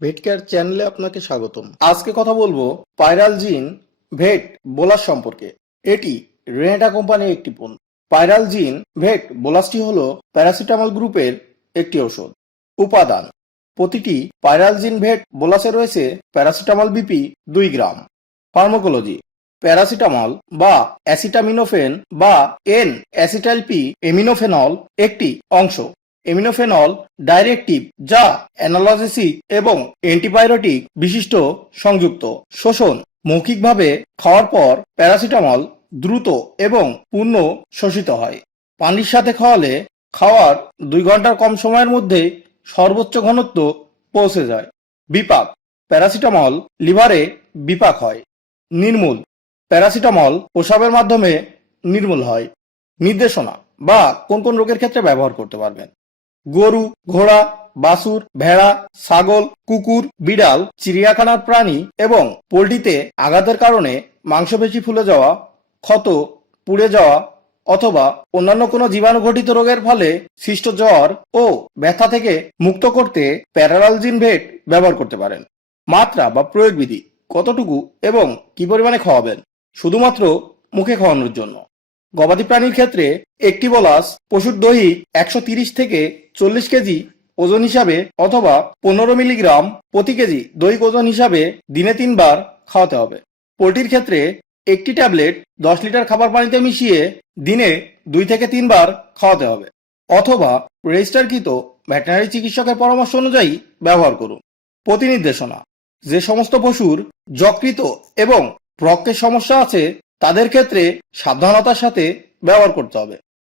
ভেটকেয়ার চ্যানেলে আপনাকে স্বাগতম। আজকে কথা বলব পাইরাল জিন ভেট বোলাস সম্পর্কে। এটি রেনেটা কোম্পানির একটি পণ্য। পাইরাল জিন ভেট বোলাসটি হল প্যারাসিটামল গ্রুপের একটি ওষুধ উপাদান। প্রতিটি পাইরাল জিন ভেট বোলাসে রয়েছে প্যারাসিটামল বিপি দুই গ্রাম। ফার্মাকোলজি, প্যারাসিটামল বা অ্যাসিটামিনোফেন বা এন অ্যাসিটাইলপি এমিনোফেনল একটি অংশ। এমিনোফেনল ডাইরেক্টিভ যা অ্যানালজেসিক এবং অ্যান্টিবায়োটিক বিশিষ্ট সংযুক্ত। শোষণ মৌখিকভাবে খাওয়ার পর প্যারাসিটামল দ্রুত এবং পূর্ণ শোষিত হয়। পানির সাথে খাওয়ালে খাওয়ার দুই ঘণ্টার কম সময়ের মধ্যে সর্বোচ্চ ঘনত্ব পৌঁছে যায়। বিপাক প্যারাসিটামল লিভারে বিপাক হয়। নির্মূল প্যারাসিটামল প্রসাবের মাধ্যমে নির্মূল হয়। নির্দেশনা বা কোন কোন রোগের ক্ষেত্রে ব্যবহার করতে পারবেন। গরু, ঘোড়া বাছুর ভেড়া, ছাগল, কুকুর, বিড়াল, চিড়িয়াখানার প্রাণী এবং পোলট্রিতে আঘাতের কারণে মাংসপেশি ফুলে যাওয়া, ক্ষত, পুড়ে যাওয়া অথবা অন্যান্য কোনো জীবাণু ঘটিত রোগের ফলে সৃষ্ট জ্বর ও ব্যথা থেকে মুক্ত করতে প্যারালালজিন ভেট ব্যবহার করতে পারেন। মাত্রা বা প্রয়োগ বিধি কতটুকু এবং কি পরিমাণে খাওয়াবেন? শুধুমাত্র মুখে খাওয়ানোর জন্য। গবাদি প্রাণীর ক্ষেত্রে একটি বলাস পশুর দৈহিক একশো তিরিশ থেকে চল্লিশ কেজি ওজন হিসাবে অথবা পনেরো মিলিগ্রাম প্রতি কেজি দৈহিক ওজন হিসাবে দিনে তিনবার খাওয়াতে হবে। পোলট্রির ক্ষেত্রে একটি ট্যাবলেট দশ লিটার খাবার পানিতে মিশিয়ে দিনে দুই থেকে তিনবার খাওয়াতে হবে অথবা রেজিস্টারকৃত ভেটেনারি চিকিৎসকের পরামর্শ অনুযায়ী ব্যবহার করুন। প্রতিনির্দেশনা, যে সমস্ত পশুর যকৃত এবং ব্রকের সমস্যা আছে তাদের ক্ষেত্রে সাবধানতার সাথে ব্যবহার করতে হবে।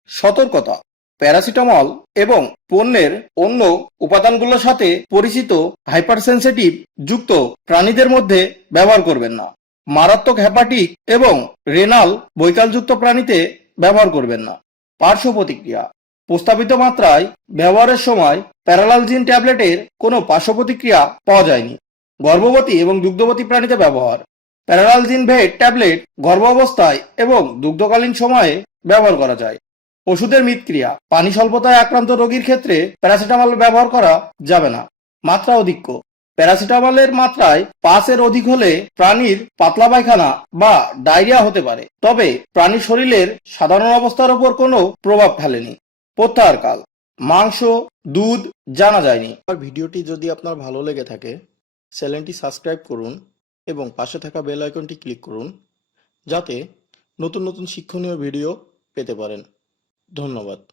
সতর্কতা, প্যারাসিটামল এবং পণ্যের অন্য উপাদানগুলোর সাথে পরিচিত হাইপারসেন্সিটিভ যুক্ত প্রাণীদের মধ্যে ব্যবহার করবেন না। মারাত্মক হ্যাপাটিক এবং রেনাল বৈকালযুক্ত প্রাণীতে ব্যবহার করবেন না। পার্শ্ব প্রতিক্রিয়া, প্রস্তাবিত মাত্রায় ব্যবহারের সময় প্যারালালজিন ট্যাবলেটের কোনো পার্শ্ব প্রতিক্রিয়া পাওয়া যায়নি। গর্ভবতী এবং দুগ্ধবতী প্রাণীতে ব্যবহার প্যারালালজিন ভেট ট্যাবলেট গর্ভাবস্থায় এবং দুগ্ধকালীন সময়ে ব্যবহার করা যায়। ওষুধের মিতক্রিয়া পানি স্বল্পতায় আক্রান্ত রোগীর ক্ষেত্রে প্যারাসিটামল ব্যবহার করা যাবে না। মাত্রা অধিক্য প্যারাসিটামলের মাত্রায় পাঁচের অধিক হলে প্রাণীর পাতলা পায়খানা বা ডায়রিয়া হতে পারে। তবে প্রাণীর শরীরের সাধারণ অবস্থার উপর কোনো প্রভাব ফেলেনি। প্রত্যাহারকাল মাংস, দুধ জানা যায়নি। ভিডিওটি যদি আপনার ভালো লেগে থাকে, চ্যানেলটি সাবস্ক্রাইব করুন। এবং পাশে থাকা বেল আইকনটি ক্লিক করুন, যাতে নতুন নতুন শিক্ষণীয় ভিডিও পেতে পারেন। ধন্যবাদ।